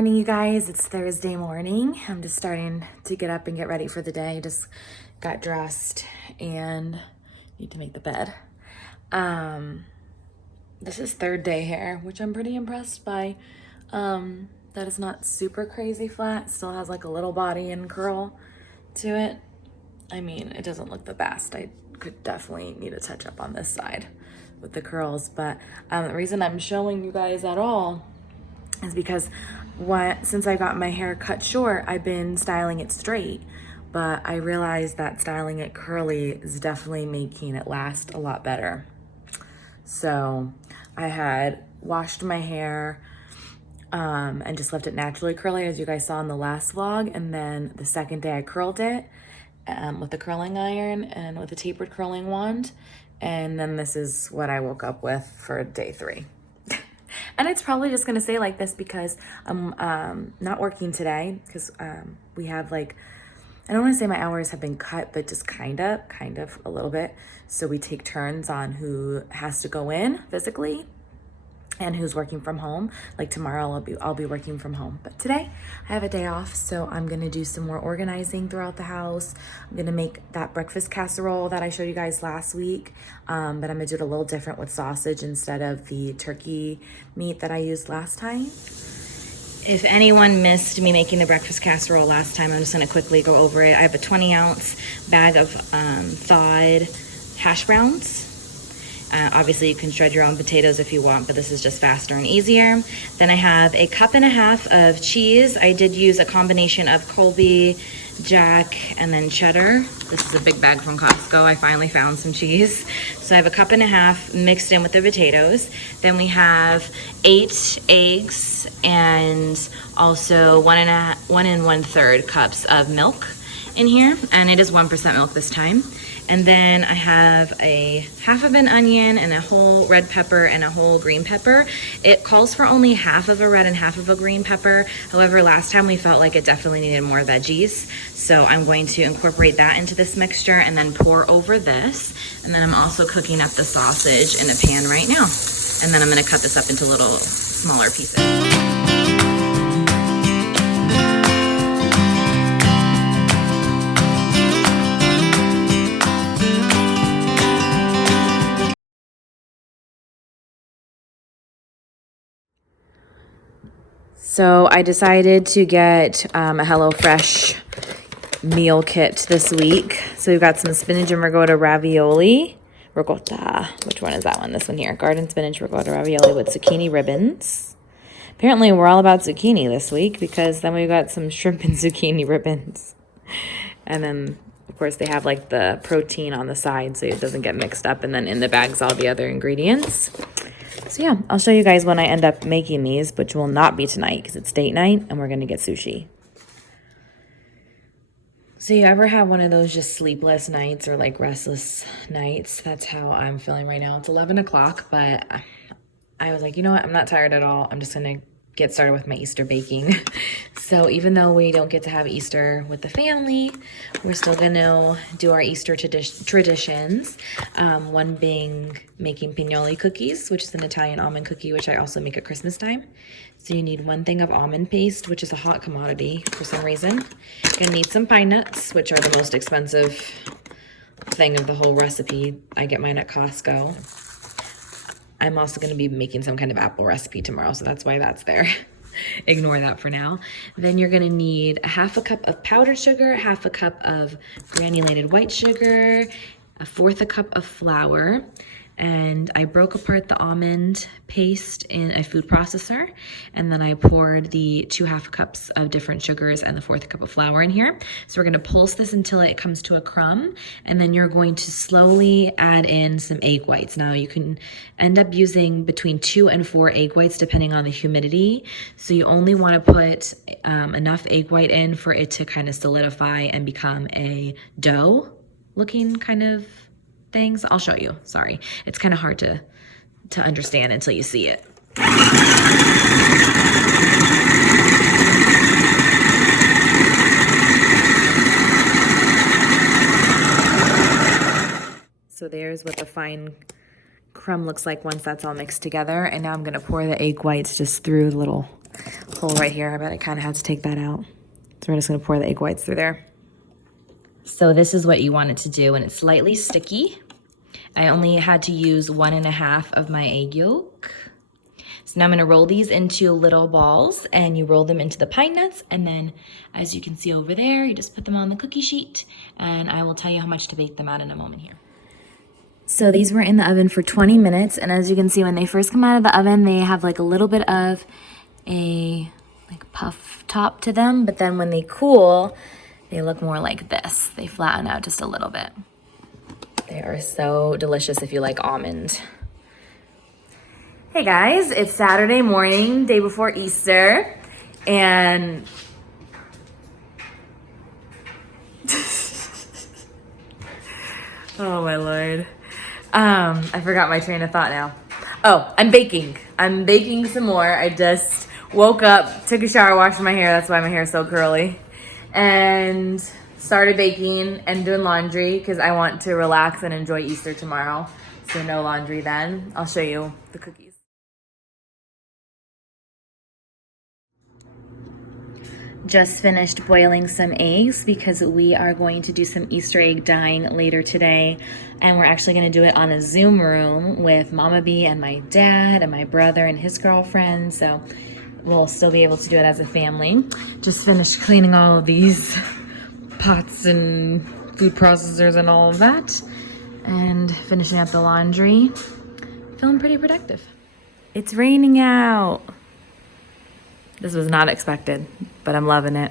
morning, you guys. It's Thursday morning. I'm just starting to get up and get ready for the day. Just got dressed and need to make the bed. This is third day hair, which I'm pretty impressed by. That is not super crazy flat. Still has like a little body and curl to it. I mean, it doesn't look the best. I could definitely need a touch up on this side with the curls. But the reason I'm showing you guys at all is because since I got my hair cut short, I've been styling it straight, but I realized that styling it curly is definitely making it last a lot better. So I had washed my hair and just left it naturally curly, as you guys saw in the last vlog. And then the second day I curled it with the curling iron and with a tapered curling wand. And then this is what I woke up with for day 3. And it's probably just gonna stay like this because I'm not working today because we have like, I don't want to say my hours have been cut, but just kind of a little bit. So we take turns on who has to go in physically and who's working from home. Like tomorrow I'll be working from home, but today I have a day off, so I'm gonna do some more organizing throughout the house. I'm gonna make that breakfast casserole that I showed you guys last week, but I'm gonna do it a little different with sausage instead of the turkey meat that I used last time. If anyone missed me making the breakfast casserole last time, I'm just gonna quickly go over it. I have a 20-ounce bag of thawed hash browns. Obviously you can shred your own potatoes if you want, but this is just faster and easier. Then I have a 1.5 cups of cheese. I did use a combination of Colby, Jack, and then cheddar. This is a big bag from Costco. I finally found some cheese. So I have a 1.5 cups mixed in with the potatoes. Then we have 8 eggs and also 1 1/3 cups of milk in here. And it is 1% milk this time. And then I have a 1/2 of an onion and a whole red pepper and a whole green pepper. It calls for only 1/2 of a red and 1/2 of a green pepper. However, last time we felt like it definitely needed more veggies. So I'm going to incorporate that into this mixture and then pour over this. And then I'm also cooking up the sausage in a pan right now. And then I'm gonna cut this up into little smaller pieces. So I decided to get a HelloFresh meal kit this week. So we've got some spinach and ricotta ravioli. Ricotta, which one is that one? This one here. Garden spinach ricotta ravioli with zucchini ribbons. Apparently we're all about zucchini this week because then we've got some shrimp and zucchini ribbons. And then of course they have like the protein on the side so it doesn't get mixed up, and then in the bag's all the other ingredients. So yeah, I'll show you guys when I end up making these, which will not be tonight because it's date night and we're gonna get sushi. So you ever have one of those just sleepless nights or like restless nights? That's how I'm feeling right now. It's 11 o'clock, but I was like, you know what? I'm not tired at all. I'm just gonna get started with my Easter baking. So even though we don't get to have Easter with the family, we're still gonna do our Easter traditions. One being making pignoli cookies, which is an Italian almond cookie, which I also make at Christmas time. So you need 1 thing of almond paste, which is a hot commodity for some reason. You're gonna need some pine nuts, which are the most expensive thing of the whole recipe. I get mine at Costco. I'm also gonna be making some kind of apple recipe tomorrow, so that's why that's there. Ignore that for now. Then you're gonna need 1/2 cup of powdered sugar, 1/2 cup of granulated white sugar, 1/4 cup of flour, and I broke apart the almond paste in a food processor, and then I poured the 2 1/2 cups of different sugars and the 1/4 cup of flour in here. So we're gonna pulse this until it comes to a crumb, and then you're going to slowly add in some egg whites. Now you can end up using between 2 and 4 egg whites depending on the humidity. So you only wanna put enough egg white in for it to kind of solidify and become a dough looking kind of things. I'll show you, sorry. It's kind of hard to understand until you see it. So there's what the fine crumb looks like once that's all mixed together. And now I'm gonna pour the egg whites just through the little hole right here. I bet I kind of had to take that out. So we're just gonna pour the egg whites through there. So this is what you want it to do, and it's slightly sticky. I only had to use 1.5 of my egg yolk. So now I'm gonna roll these into little balls, and you roll them into the pine nuts, and then as you can see over there, you just put them on the cookie sheet, and I will tell you how much to bake them at in a moment here. So these were in the oven for 20 minutes, and as you can see, when they first come out of the oven, they have like a little bit of a puff top to them, but then when they cool, they look more like this. They flatten out just a little bit. They are so delicious if you like almond. Hey guys, it's Saturday morning, day before Easter, and oh my Lord. I forgot my train of thought now. Oh, I'm baking. I'm baking some more. I just woke up, took a shower, washed my hair. That's why my hair is so curly. And started baking and doing laundry because I want to relax and enjoy Easter tomorrow. So no laundry then. I'll show you the cookies. Just finished boiling some eggs because we are going to do some Easter egg dyeing later today, and we're actually going to do it on a Zoom room with Mama Bee and my dad and my brother and his girlfriend, so we'll still be able to do it as a family. Just finished cleaning all of these pots and food processors and all of that, and finishing up the laundry. Feeling pretty productive. It's raining out. This was not expected, but I'm loving it.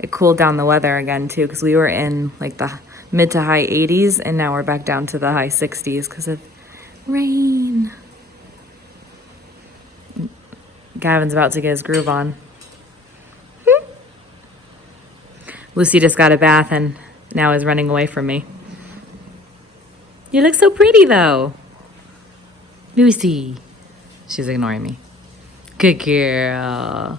It cooled down the weather again too, because we were in like the mid to high 80s, and now we're back down to the high 60s because of rain. Gavin's about to get his groove on. Lucy just got a bath and now is running away from me. You look so pretty though. Lucy. She's ignoring me. Good girl.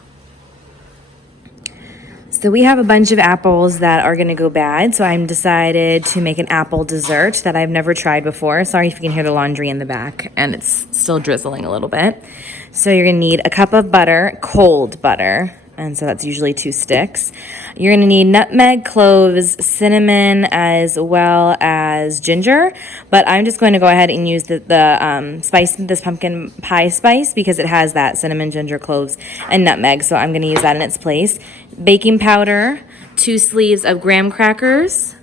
So we have a bunch of apples that are gonna go bad, so I'm decided to make an apple dessert that I've never tried before. Sorry if you can hear the laundry in the back, and it's still drizzling a little bit. So you're gonna need a cup of butter, cold butter, and so that's usually 2 sticks. You're gonna need nutmeg, cloves, cinnamon, as well as ginger, but I'm just going to go ahead and use the spice, this pumpkin pie spice, because it has that cinnamon, ginger, cloves, and nutmeg, so I'm gonna use that in its place. Baking powder, 2 sleeves of graham crackers,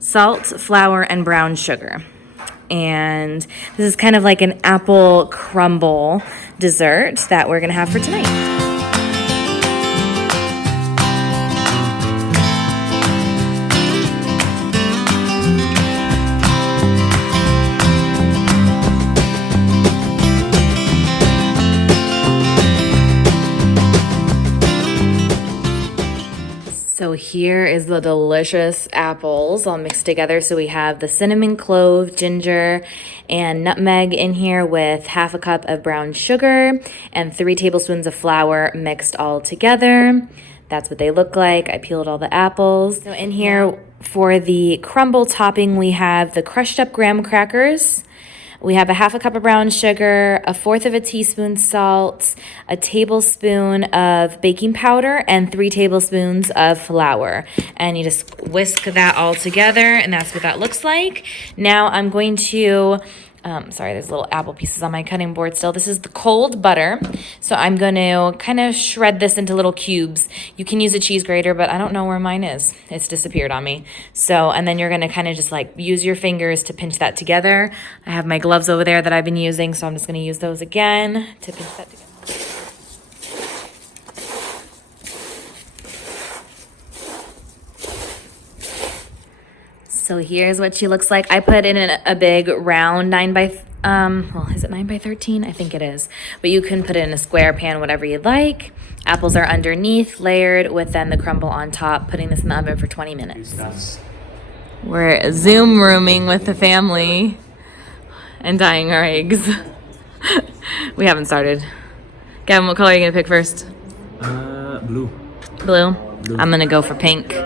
salt, flour, and brown sugar. And this is kind of like an apple crumble dessert that we're gonna have for tonight. So here is the delicious apples all mixed together. So we have the cinnamon, clove, ginger, and nutmeg in here with 1/2 cup of brown sugar and 3 tablespoons of flour mixed all together. That's what they look like. I peeled all the apples. So in here for the crumble topping, we have the crushed up graham crackers. We have 1/2 cup of brown sugar, 1/4 of a teaspoon salt, a tablespoon of baking powder, and 3 tablespoons of flour. And you just whisk that all together, and that's what that looks like. Now I'm going to, sorry, there's little apple pieces on my cutting board still. This is the cold butter. So I'm going to kind of shred this into little cubes. You can use a cheese grater, but I don't know where mine is. It's disappeared on me. So, and then you're going to kind of just like use your fingers to pinch that together. I have my gloves over there that I've been using, so I'm just going to use those again to pinch that together. So here's what she looks like. I put in a big round 9 by, well, is it 9 by 13? I think it is. But you can put it in a square pan, whatever you'd like. Apples are underneath, layered with then the crumble on top, putting this in the oven for 20 minutes. We're Zoom rooming with the family and dyeing our eggs. We haven't started. Gavin, what color are you gonna pick first? Blue. Blue? I'm gonna go for pink.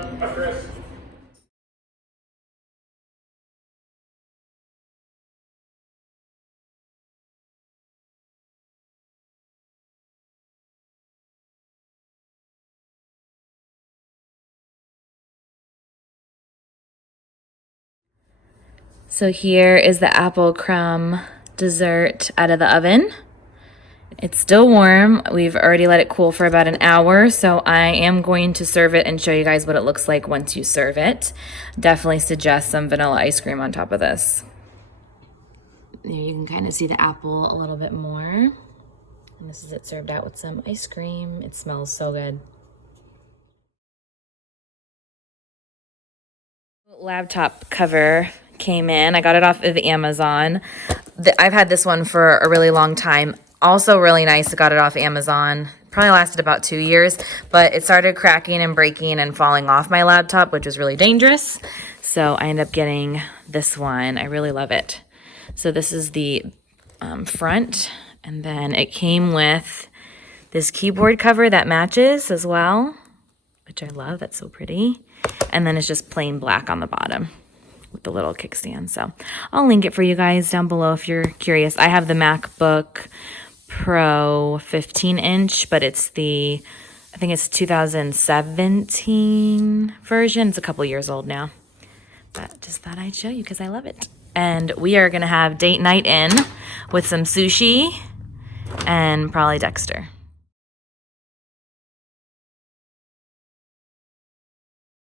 So here is the apple crumb dessert out of the oven. It's still warm. We've already let it cool for about an hour, so I am going to serve it and show you guys what it looks like once you serve it. Definitely suggest some vanilla ice cream on top of this. There you can kind of see the apple a little bit more. And this is it served out with some ice cream. It smells so good. Laptop cover came in. I got it off of Amazon. I've had this one for a really long time. Also really nice. I got it off Amazon. Probably lasted about 2 years, but it started cracking and breaking and falling off my laptop, which was really dangerous. So I ended up getting this one. I really love it. So this is the front, and then it came with this keyboard cover that matches as well, which I love. That's so pretty. And then it's just plain black on the bottom with the little kickstand. So I'll link it for you guys down below if you're curious. I have the MacBook Pro 15-inch, but it's I think it's 2017 version. It's a couple years old now. But just thought I'd show you because I love it. And we are going to have date night in with some sushi and probably Dexter.